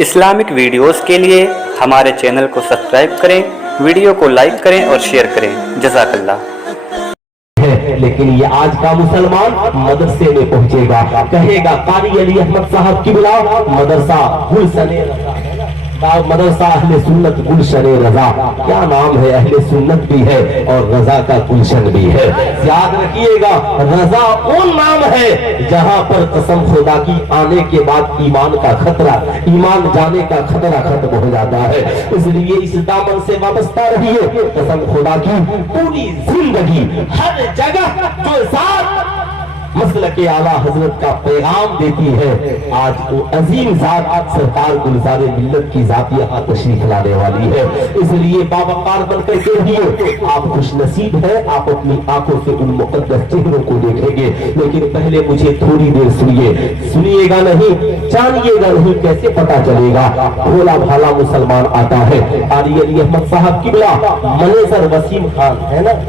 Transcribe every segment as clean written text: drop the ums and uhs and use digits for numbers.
Islamic videos के लिए हमारे चैनल को सब्सक्राइब करें, वीडियो को लाइक करें और शेयर करें। जज़ाकल्लाह। लेकिन ये आज का मुसलमान मदरसे में पहुंचेगा, कहेगा कारी अली अहमद साहब किबला मदरसा गुलशने मदरसा अहले सुन्नत गुलशन रजा। क्या नाम है, अहले सुन्नत भी है और रजा का गुलशन भी है। याद रखिएगा, रजा वो नाम है जहां पर कसम खुदा की आने के बाद ईमान का खतरा, ईमान जाने का खतरा खत्म हो जाता है। इसलिए इस दामन से वाबस्ता रहिए। कसम खुदा की पूरी जिंदगी हर जगह जो साथ मसलके आला हजरत का पैगाम देती है, आज वो अजीम जात सरकार गुलजार मिल्लत की जात यहाँ तशरीफ लाने वाली है। इसलिए बावकार बनकर के रहिए। आप खुश नसीब है, आप अपनी आंखों से उन मुकद्दस चेहरों को देखेंगे। लेकिन पहले मुझे थोड़ी देर सुनिएगा नहीं, जानिएगा नहीं, कैसे पता चलेगा। भोला भाला मुसलमान आता है, कारी अली अहमद साहब किबला मैनेजर वसीम खान है ना,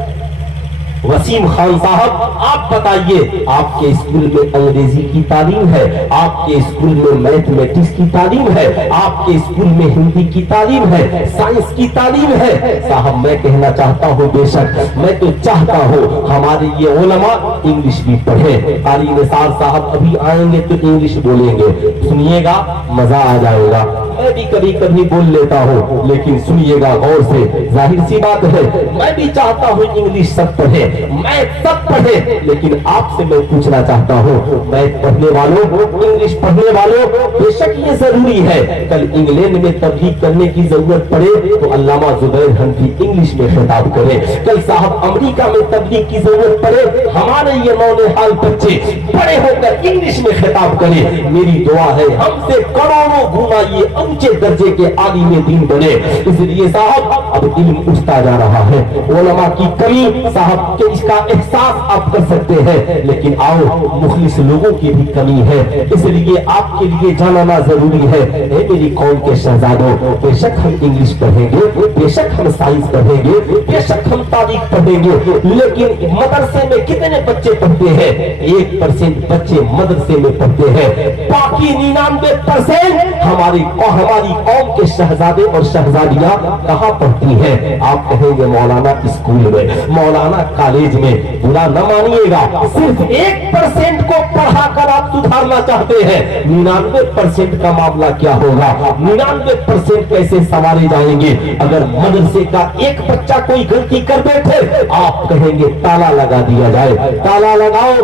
वसीम खान साहब आप बताइए, आपके स्कूल में अंग्रेजी की तालीम है, आपके स्कूल में मैथमेटिक्स की तालीम है, आपके स्कूल में हिंदी की तालीम है, साइंस की तालीम है। साहब मैं कहना चाहता हूँ, बेशक मैं तो चाहता हूँ हमारे ये उलमा इंग्लिश भी पढ़े। कारी निसार साहब अभी आएंगे तो इंग्लिश बोलेंगे, सुनिएगा मजा आ जाएगा। मैं भी कभी कभी बोल लेता हूँ, लेकिन सुनिएगा गौर से। जाहिर सी बात है, मैं भी चाहता हूँ इंग्लिश सब पढ़े, मैं सब पढ़े, लेकिन आपसे मैं पूछना चाहता हूँ, मैं पढ़ने वालों, इंग्लिश पढ़ने वालों, बेशक ये जरूरी है। कल इंग्लैंड में तबलीग करने की जरूरत पड़े तो अल्लामा जुबैर हनफी इंग्लिश में खिताब करे। कल साहब अमेरिका में तबलीग की जरूरत पड़े, हमारे ये नौनिहाल बच्चे बड़े होकर इंग्लिश में खिताब करें। मेरी दुआ है हमसे करोड़ों गुना ये ऊंचे दर्जे के आलिम दीन बने। इसलिए साहब अब इल्म उठता जा रहा है। उलमा की कमी साहब के इसका एहसास आप कर सकते हैं, लेकिन आओ मुखलिस लोगों की भी कमी है। इसलिए आपके लिए जानना जरूरी है। मेरी कौम के शहजादों, बेशक हम इंग्लिश पढ़ेंगे, बेशक हम साइंस पढ़ेंगे, बेशक हम तारीख पढ़ेंगे, लेकिन मदरसे में कितने बच्चे पढ़ते हैं? 1% बच्चे मदरसे में पढ़ते हैं, बाकी 99% हमारी कौम के शहजादे और शहजादियां कहाँ पढ़ती हैं? आप कहेंगे मौलाना स्कूल में, मौलाना कॉलेज में। बुरा न मानिएगा, सिर्फ 1% को पढ़ाकर आप सुधारना चाहते हैं, 99% का मामला क्या होगा? 99% कैसे संवारे जाएंगे? अगर मदरसे का एक बच्चा कोई गलती कर बैठे, आप कहेंगे ताला लगा दिया जाए। ताला लगाओ,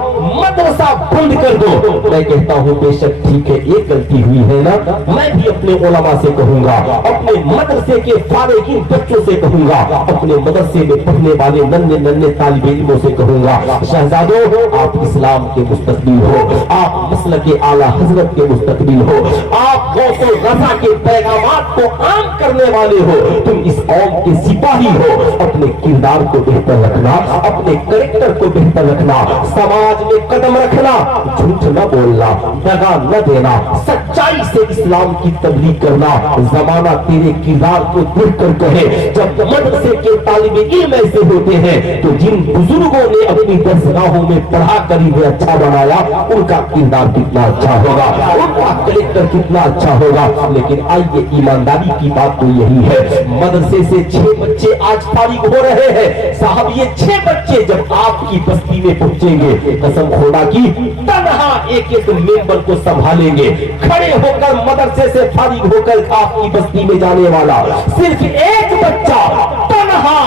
मदरसा बंद कर दो। मैं कहता हूँ बेशक ठीक है, एक गलती हुई है ना, मैं भी अपने उलमा से कहूंगा, अपने मदरसे के फारिगिन बच्चों से कहूंगा, अपने मदरसे में पढ़ने वाले नन्हे नन्हे तालिब इल्मों से कहूंगा, शहजादों आप इस्लाम के मुस्तकबिल हो, आप मसल के आला हजरत के मुस्तकबिल हो, आप गौसो रजा के पैगामात को आम करने वाले हो, तुम इस कौम के सिपाही हो। अपने किरदार को बेहतर रखना, अपने कैरेक्टर को बेहतर रखना, समाज में कदम रखना, झूठ न बोलना, दगा न देना, सच्चाई से इस्लाम की तबलीग करना। जमाना तेरे किरदार को देख कर कहे, जब मदरसे के तालिब इल्म ऐसे होते हैं तो जिन बुजुर्गों ने अपनी दरसगाहों में पढ़ा कर इन्हें अच्छा बनाया, उनका किरदार कितना अच्छा होगा, उनका कैरेक्टर कितना अच्छा होगा। लेकिन आइए ईमानदारी की बात तो यही है, मदरसे से 6 बच्चे आज फारिग हो रहे हैं। साहब ये 6 बच्चे जब आपकी बस्ती में पहुंचेंगे, कसम खुदा की तन्हा एक एक मेंबर को संभालेंगे। खड़े होकर मदरसे से फारिग होकर आपकी बस्ती में जाने वाला सिर्फ एक बच्चा तन्हा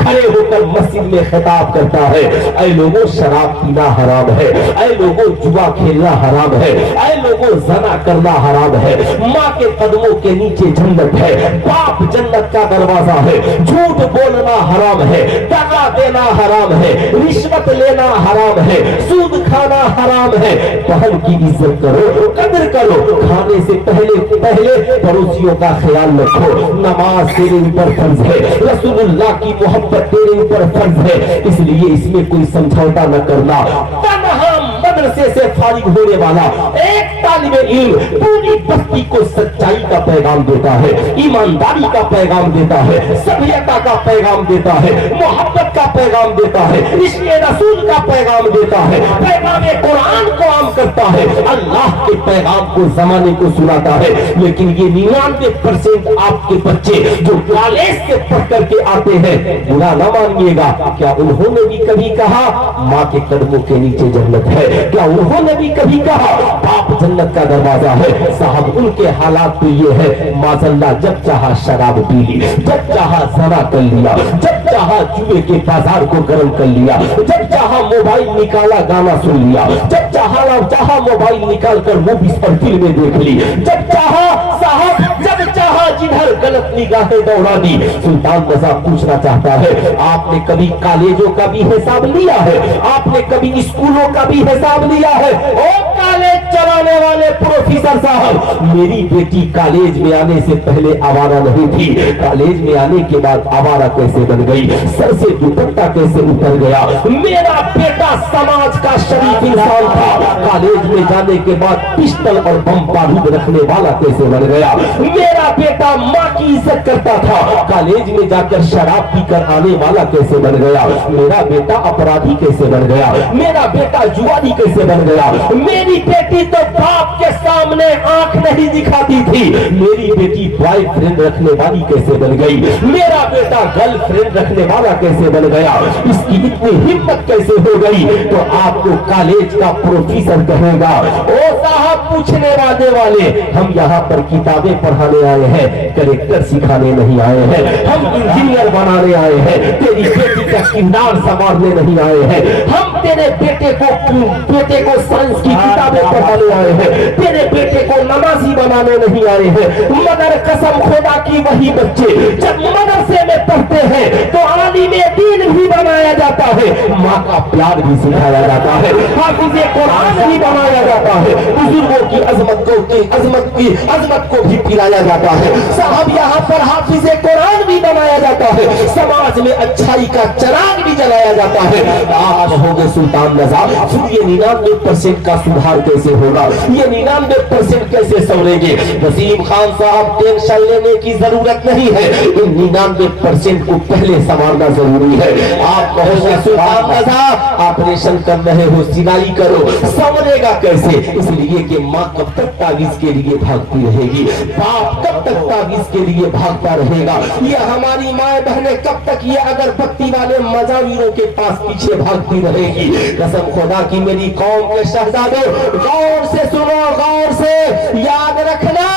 खड़े होकर मस्जिद में खिताब करता है, ऐ लोगों शराब पीना हराम है, ऐ लोगों जुआ खेलना हराम है, ऐ लोगों जना करना हराम है, माँ के कदमों के नीचे जन्नत है, बाप जन्नत का दरवाजा है, झूठ बोलना हराम है, दगा देना हराम है, रिश्वत लेना हराम है, सूद खाना हराम है। बहन की इज्जत करो, कदर करो, खाने से पहले पड़ोसियों का ख्याल रखो, नमाज तेरे ऊपर फर्ज है, रसूलुल्लाह की मोहब्बत तेरे ऊपर फर्ज है। इसलिए इसमें कोई समझौता न करना। तन्हा मदरसे से फारिग होने वाला एक तालिब इल्म पूरी बस्ती को सच्चाई का पैगाम देता है, ईमानदारी का पैगाम देता है, सभ्यता का पैगाम देता है, मोहब्बत का पैगाम देता है, इसके रसूल का पैगाम देता है, पैगाम कुरान को आम करता है, अल्लाह के पैगाम को जमाने को सुनाता है। लेकिन ये 99% आपके बच्चे जो कॉलेज से पढ़ करके आते हैं, बुरा ना मानिएगा, क्या उन्होंने भी कभी कहा माँ के कदमों के नीचे जन्नत है? क्या उन्होंने भी कभी कहा बाप जन्नत का दरवाजा है? साहब उनके हालात तो ये है, माज़ल्लाह जब चाहा शराब पी ली, जब चाहा ज़ना कर लिया, जब चाहा जुए के बाजार को गर्म कर लिया, जब चाहा मोबाइल निकाला गाना सुन लिया, जब चाहा मोबाइल निकाल कर मूवीज पर फिल्में देख ली, जब चाहा साहब जब चाहा जिधर गलत निगाहें दौड़ा दी। सुल्तान रज़ा पूछना चाहता है, आपने कभी कॉलेजों का भी हिसाब लिया है? आपने कभी स्कूलों का भी हिसाब लिया है? ओ कॉलेज चलाने वाले प्रोफेसर साहब, मेरी बेटी कॉलेज में आने से पहले आवारा नहीं थी, कॉलेज में आने के बाद आवारा कैसे बन गई, सर से दुपट्टा कैसे उतर गया? मेरा बेटा समाज का शरीफ इंसान था, कॉलेज में जाने के बाद पिस्टल और बम बारूद रखने वाला कैसे बन गया? मेरा बेटा माँ की इज्जत करता था, कॉलेज में जाकर शराब पीकर आने वाला कैसे बन गया? मेरा बेटा अपराधी कैसे बन गया? मेरा बेटा जुआरी कैसे बन गया? मेरी बेटी तो बाप के सामने आंख नहीं दिखाती थी, मेरी बेटी बॉयफ्रेंड रखने वाली कैसे बन गई? मेरा बेटा गर्लफ्रेंड रखने वाला कैसे बन गया? इसकी इतनी हिम्मत कैसे हो गई? तो आपको कॉलेज का प्रोफेसर कहेगा। ओ साहब पूछने वाले, हम यहाँ पर किताबें पढ़ाने आए हैं, कैरेक्टर सिखाने नहीं आए हैं, हम इंजीनियर बनाने आए हैं, तेरी बेटी का किरदार संवारने नहीं आए हैं, हम तेरे बेटे को साइंस की किताबें पढ़ाने आए हैं, तेरे बेटे को नमाजी बनाने नहीं आए हैं। मगर कसम खुदा की वही बच्चे जब मदरसे में पढ़ते हैं तो आलिमे दीन भी बनाया जाता है, माँ का प्यार भी सिखाया जाता है, हाफिज़े कुरान भी बनाया जाता है, बुजुर्गों की अजमत को भी पिलाया जाता है। साहब यहाँ पर हाफिज़े कुरान भी बनाया जाता है, समाज में अच्छाई का चिराग भी जलाया जाता है। आप होंगे सुल्तान रज़ा, फिर ये 99% का सुधार कैसे होगा? ये 99% कैसे संवरेंगे? वसीम खान साहब टेंशन लेने की जरूरत नहीं है, इन 99% को पहले संवारना जरूरी है। आप कहोगे सुल्तान रज़ा ऑपरेशन कर रहे हो, सिलाई करो, संवरेगा कैसे? इसलिए कि माँ कब तक तावीज़ के लिए भागती रहेगी, बाप कब तक तावीज़ के लिए भागता रहेगा, ये हमारी माए बहनें कब तक ये अगरबत्ती वाले मजावीरों के पास पीछे भागती रहेगी? कसम खुदा की मेरी कौम के शहजादों, गौर से सुनो, गौर से याद रखना,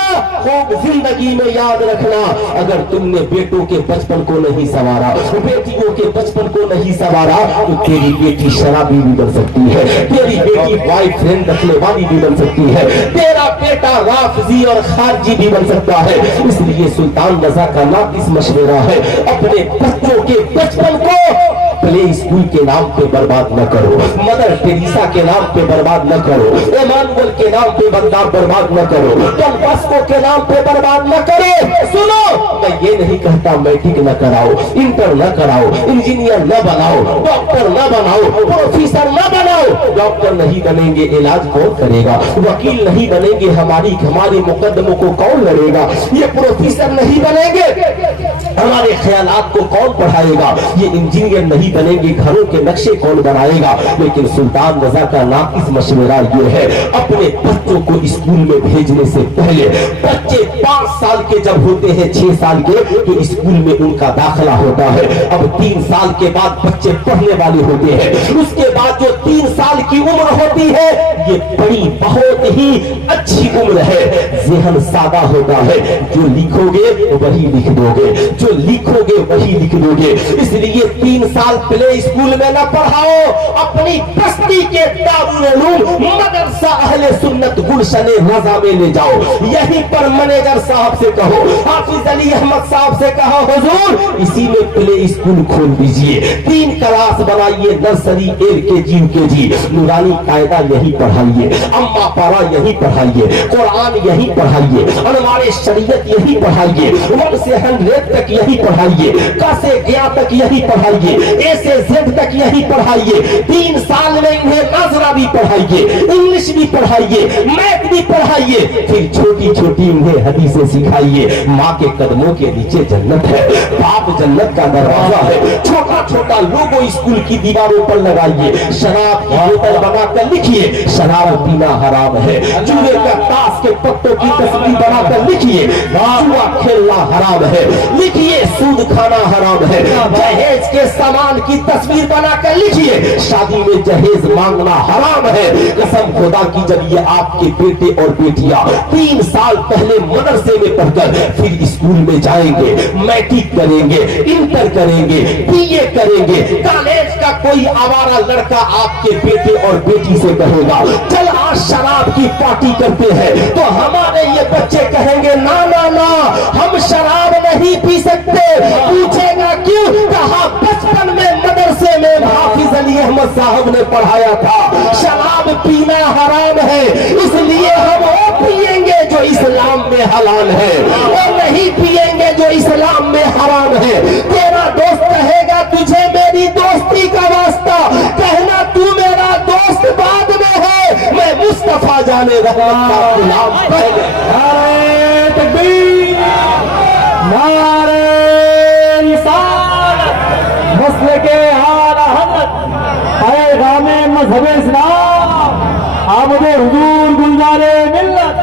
खूब जिंदगी में याद रखना, अगर तुमने बेटों के बचपन को नहीं संवारा, बेटियों के बचपन को नहीं संवारा, तो तेरी बेटी शराबी भी बन सकती है, तेरी बेटी बॉयफ्रेंड रखने वाली भी बन सकती है, तेरा बेटा राफजी और खारजी भी बन सकता है। इसलिए सुल्तान रज़ा का नाक़िस मशवरा है, अपने बच्चों के बचपन को प्ले स्कूल के नाम पे बर्बाद न करो, मदर टेरेसा के नाम पे बर्बाद न करो, इमानुएल के नाम पे बर्बाद न करो, डॉन बॉस्को के नाम पे बर्बाद न करो। सुनो, मैं ये नहीं कहता मैट्रिक न कराओ, इंटर न कराओ, इंजीनियर न बनाओ, डॉक्टर न बनाओ, प्रोफेसर न बनाओ। डॉक्टर नहीं बनेंगे, इलाज कौन करेगा? वकील नहीं बनेंगे, हमारे मुकदमों को कौन लड़ेगा? ये प्रोफेसर नहीं बनेंगे, हमारे ख्यालात को कौन पढ़ाएगा? ये इंजीनियर नहीं बनेंगे, घरों के नक्शे कौन बनाएगा? लेकिन सुल्तान रज़ा का नाक़िस मशवरा ये है, अपने बच्चों को स्कूल में भेजने से पहले बच्चे 5 साल के जब होते हैं, 6 साल के, तो स्कूल में उनका दाखिला होता है। अब 3 साल के बाद बच्चे पढ़ने वाले होते हैं, उसके बाद जो 3 साल की उम्र होती है, ये बड़ी बहुत ही अच्छी उम्र है, ज़हन सादा होता है, जो लिखोगे वही लिख दोगे, जो लिखोगे वही लिख दोगे। इसलिए 3 साल प्ले स्कूल में न पढ़ाओ, अपनी बस्ती के दारुल उलूम मदरसा अहले सुन्नत गुलशने रज़ा में ले जाओ। यहीं पर मैनेजर साहब से कहो, हाफिज अली अहमद साहब से कहो, हुजूर इसी में प्ले स्कूल खोल दीजिए, 3 क्लास बनाइए, नर्सरी LKG UKG, नूरानी कायदा यही पढ़ाइए, अम्मा पारा यही पढ़ाइए, कुरान यही पढ़ाइए, अनवारे शरीयत यही पढ़ाइए, 1 से 100 तक यही पढ़ाइए, का से ज्ञा तक यही पढ़ाइए, A से जेड तक यही पढ़ाइए। 3 साल में इन्हें नाजरा भी पढ़ाइए, इंग्लिश भी पढ़ाइए, मैथ भी पढ़ाइए, फिर छोटी छोटी इन्हें हदीसें सिखाइए। माँ के कदमों के नीचे जन्नत है, बाप जन्नत का दरवाजा है। छोटा छोटा लोगो स्कूल की दीवारों पर लगाइए। शराब की बोतल बनाकर लिखिए शराब पीना हराम है। जुए का ताश के पत्तों की तस्वीर बनाकर लिखिए जुआ खेलना हराम है। लिखिए सूद खाना हराम है। जहेज के सामान की तस्वीर बनाकर लिखिए शादी में जहेज मांगना हराम है। कसम खुदा की जब ये आपके बेटे और बेटियां 3 साल पहले मदरसे में पढ़कर फिर स्कूल में जाएंगे, मैट्रिक करेंगे, इंटर करेंगे, बीए करेंगे, कॉलेज का कोई आवारा लड़का आपके बेटे और बेटी से कहेगा चल आज शराब की पार्टी करते हैं, तो हमारे ये बच्चे कहेंगे ना ना ना हम शराब नहीं पी सकते। पूछेगा क्यों? कहा बचपन में मदरसे में हाफिज अली अहमद साहब ने पढ़ाया था शराब पीना हराम है, इसलिए हम वो पिएंगे जो इस्लाम में हलाल है, और नहीं पिएंगे जो इस्लाम में हराम है। तेरा दोस्त कहेगा तुझे मेरी दोस्ती का वास्ता, कहना तू मेरा दोस्त बाद में है, मैं मुस्तफा जाने रहमत का गुलाम पहले। नारे तकबीर, नारे रिसालत, मसले के आला हज़रत, पैगामे मज़हब इस्लाम, आमदे हुजूर गुलजारे मिल्लत।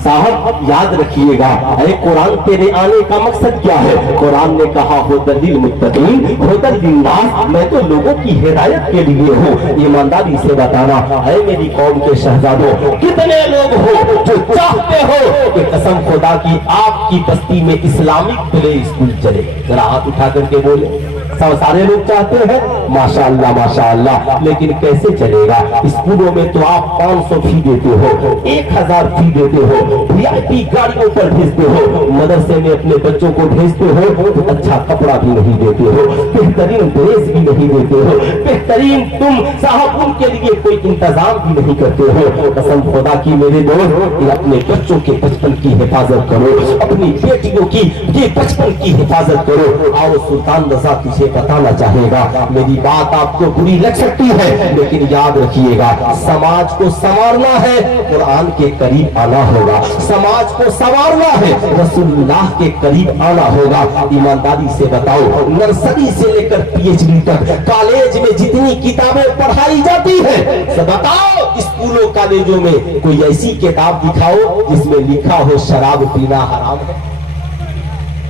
साहब याद रखिएगा, अरे कुरान तेरे आने का मकसद क्या है? कुरान ने कहा हुदल लिल मुत्तकीन हुदल लिन्नास, मैं तो लोगों की हिदायत के लिए हूँ। ईमानदारी से बताना है मेरी कौम के शहजादों, कितने लोग हो जो चाहते हो कि कसम खुदा की आपकी बस्ती में इस्लामिक प्ले स्कूल चले? जरा हाथ उठा करके बोले। सारे लोग चाहते हैं, माशाअल्लाह माशाअल्लाह, लेकिन कैसे चलेगा? स्कूलों में तो आप 500 फी देते हो, 1000 फी देते हो, VIP गाड़ियों पर भेजते हो, मदरसे में अपने बच्चों को भेजते हो तो अच्छा कपड़ा भी नहीं देते हो, बेहतरीन ड्रेस भी नहीं देते हो, बेहतरीन तुम साहब उनके लिए कोई इंतजाम भी नहीं करते हो। कसम खुदा की मेरे दोस्त, अपने बच्चों के बचपन की हिफाजत करो, अपनी बेटियों की ये बचपन की हिफाजत करो। और सुल्तान रजा तुझे बताना चाहेगा, मेरी बात आपको बुरी लग सकती है लेकिन याद रखिएगा, समाज को संवारना है कुरान के करीब आना होगा, समाज को संवारना है रसूलुल्लाह के करीब आना होगा। ईमानदारी से बताओ, नर्सरी से लेकर PhD तक कॉलेज में जितनी किताबें पढ़ाई जाती है, सब बताओ स्कूलों कॉलेजों में कोई ऐसी किताब दिखाओ जिसमें लिखा हो शराब पीना हराम है?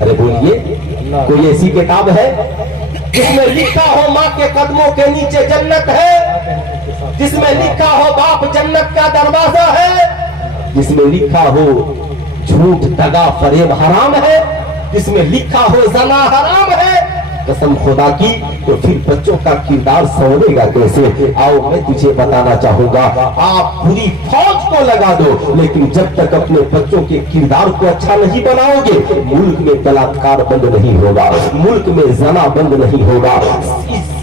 अरे बोलिए, कोई ऐसी किताब है जिसमें लिखा हो माँ के कदमों के नीचे जन्नत है, जिसमें लिखा हो बाप जन्नत का दरवाजा है, जिसमें लिखा हो झूठ दगा फरेब हराम है, जिसमें लिखा हो जना हराम है? कसम खुदा की, तो फिर बच्चों का किरदार संवरेगा कैसे? आओ मैं तुझे बताना चाहूंगा, आप पूरी फौज को लगा दो लेकिन जब तक अपने बच्चों के किरदार को अच्छा नहीं बनाओगे, मुल्क में बलात्कार बंद नहीं होगा, मुल्क में जना बंद नहीं होगा,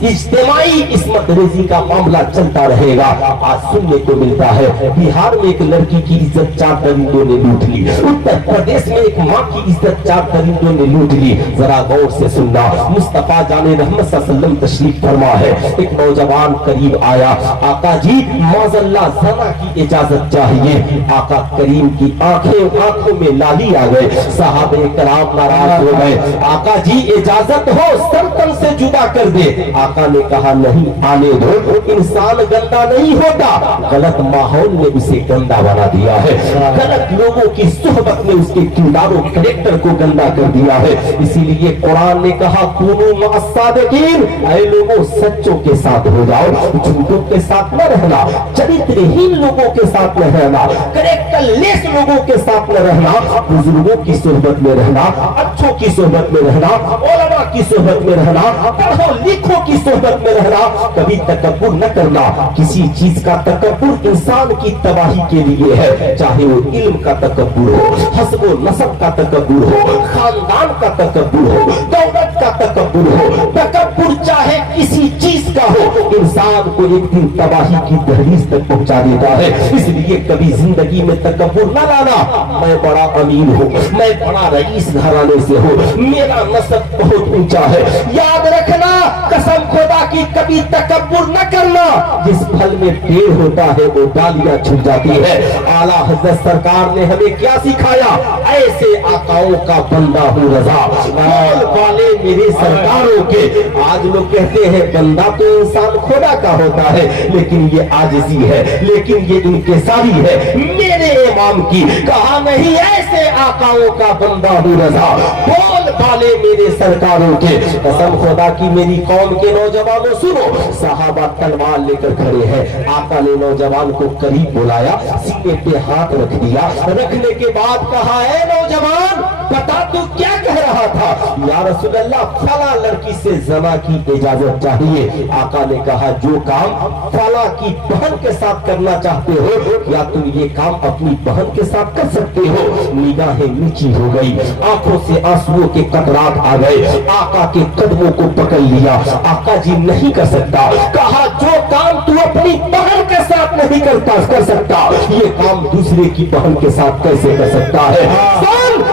इज्तिमाई इस्मत रेजी का मामला चलता रहेगा। आज सुनने को मिलता है बिहार में एक लड़की की इज्जत 4 दरिंदों ने लूट ली, उत्तर प्रदेश में एक माँ की इज्जत 4 दरिंदों ने लूट ली। जरा गौर से सुनना, मुस्तफा जाने रहमत सल्लल्लाहु तशरीफ फरमा है, एक नौजवान करीब आया, आका जी माज़ल्ला ज़ना की इजाजत चाहिए। आका करीम की आंखों में लाली आ गए, सहाबे कराम नाराज हो गए, आका जी इजाजत हो सरतन से जुदा कर दे। आका ने कहा नहीं आने दो, इंसान गंदा नहीं होता, गलत माहौल ने उसे गंदा बना दिया है, गलत लोगों की सुहबत ने उसके किरदारों कैरेक्टर को गंदा कर दिया है। इसीलिए कुरान ने कहा कुनू मअस्सादिकीन, ऐ लोगों सच्चों के साथ हो जाओ, झूठों के साथ न रहना, चरित्रहीन लोगों के साथ न रहना, कैरेक्टर लेस लोगों के साथ न रहना, बुजुर्गों की सोहबत में रहना, अच्छों की सोहबत में रहना, उलमा की सोहबत में रहना, पढ़ो लिखो की सोहबत में रहना। कभी तकब्बुर न करना, किसी चीज का तकब्बुर इंसान की तबाही के लिए है, चाहे वो इल्म का तकब्बुर हो, हस्बो नसब का तकब्बुर हो, खानदान का तकब्बुर हो, दौलत का तकब्बुर हो, तकब्बुर चाहे किसी चीज का हो, इंसान को एक दिन तबाही की दहलीज तक पहुंचा देता है। इसलिए कभी जिंदगी में तकब्बुर न लाना, मैं बड़ा अमीर हूँ, मैं बड़ा रईस घराने से हूँ, मेरा नस्ब बहुत ऊंचा है। याद रखना, कसम खुदा की कभी तकब्बुर न करना। जिस फल में पेड़ होता है वो डालियां छूट जाती है। आला हजरत सरकार ने हमें क्या सिखाया? ऐसे आकाओं का बंदा हूँ रजा, बोल वाले मेरे सरकारों के। आज लोग कहते हैं बंदा तो इंसान खुदा का होता है, लेकिन ये आजिज़ी है, लेकिन ये इंकिसारी है मेरे इमाम की। कहा नहीं, ऐसे आकाओं का बंदा हूँ रजा, बोल वाले मेरे सरकारों के। कसम खुदा की मेरी कौम के नौजवानों सुनो, सहाबा तलवार लेकर खड़े हैं। आका ने नौजवान को करीब बुलाया, सीने पे हाथ रख दिया, रखने के बाद कहा, ऐ नौजवान बता तू क्या कह रहा था? या रसूल अल्लाह, फला लड़की से जना की इजाजत चाहिए। आका ने कहा, जो काम फला की बहन के साथ करना चाहते हो, क्या तुम ये काम अपनी बहन के साथ कर सकते हो? निगाहें नीची हो गई, आंखों से आंसुओं के कतरात आ गए। आका के कदमों को पकड़ लिया। आका जी नहीं कर सकता। कहा, जो काम तू अपनी बहन के साथ नहीं कर सकता, ये काम दूसरे की बहन के साथ कैसे कर सकता है?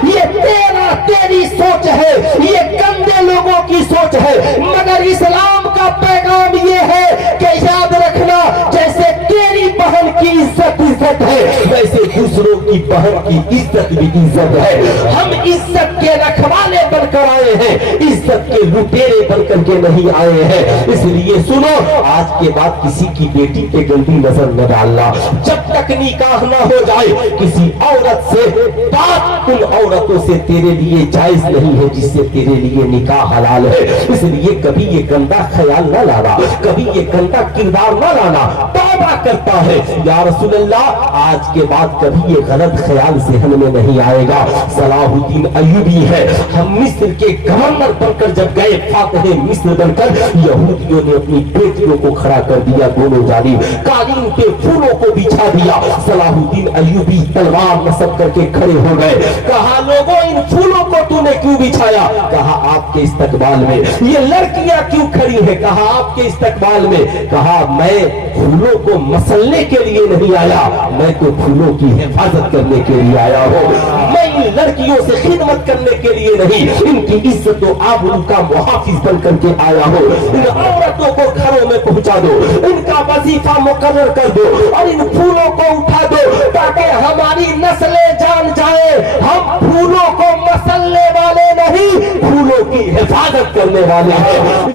ये तेरी सोच है, ये गंदे लोगों की सोच है। मगर इस्लाम का पैगाम ये है कि याद रखना, जैसे तेरी बहन की इज्जत है, वैसे दूसरों की बहन की इज्जत भी इज्जत है। हम इज्जत के रखवाले बनकर आए हैं, इज्जत के लुटेरे बनकर के नहीं आए हैं। इसलिए सुनो, आज के बाद किसी की बेटी पे गंदी नजर न डालना। जब तक निकाह न हो जाए किसी औरत से, बात उन औरतों से तेरे लिए जायज नहीं है जिससे तेरे लिए निकाह हलाल है। इसलिए कभी ये गंदा ख्याल न लाना, कभी ये गंदा किरदार न लाना। तौबा करता है, या रसूल अल्लाह, आज के बाद कभी ये गलत ख्याल ज़हन में नहीं आएगा। सलाहुद्दीन अय्यूबी है, हम मिस्र के गवर्नर बनकर जब गए, फातिह मिस्र बनकर, यहूदियों ने अपनी बेटियों को खड़ा कर दिया, दोनों जानिब कालीन पे फूलों को बिछा दिया। सलाहुद्दीन अय्यूबी तलवार नसब करके खड़े हो गए। कहा, लोगों इन फूलों को तूने क्यों बिछाया? कहा, आपके इस्तकबाल में। ये लड़कियां क्यों खड़ी है? कहा, आपके इस्तकबाल में। कहा, मैं फूलों को मसलने के लिए नहीं आया, मैं तो फूलों की हिफाजत करने के लिए आया हूँ। मैं इन लड़कियों से खिदमत करने के लिए नहीं, इनकी इज्जत तो आबरू का मुहाफिज बन करके आया हूँ। इन औरतों को घरों में पहुंचा दो, इनका वजीफा मुकर्रर कर दो और इन फूलों को उठा दो, ताकि हमारी नस्लें जान जाए हम फूलों को मसलने वाले नहीं, फूलों की हिफाजत करने वाले हैं।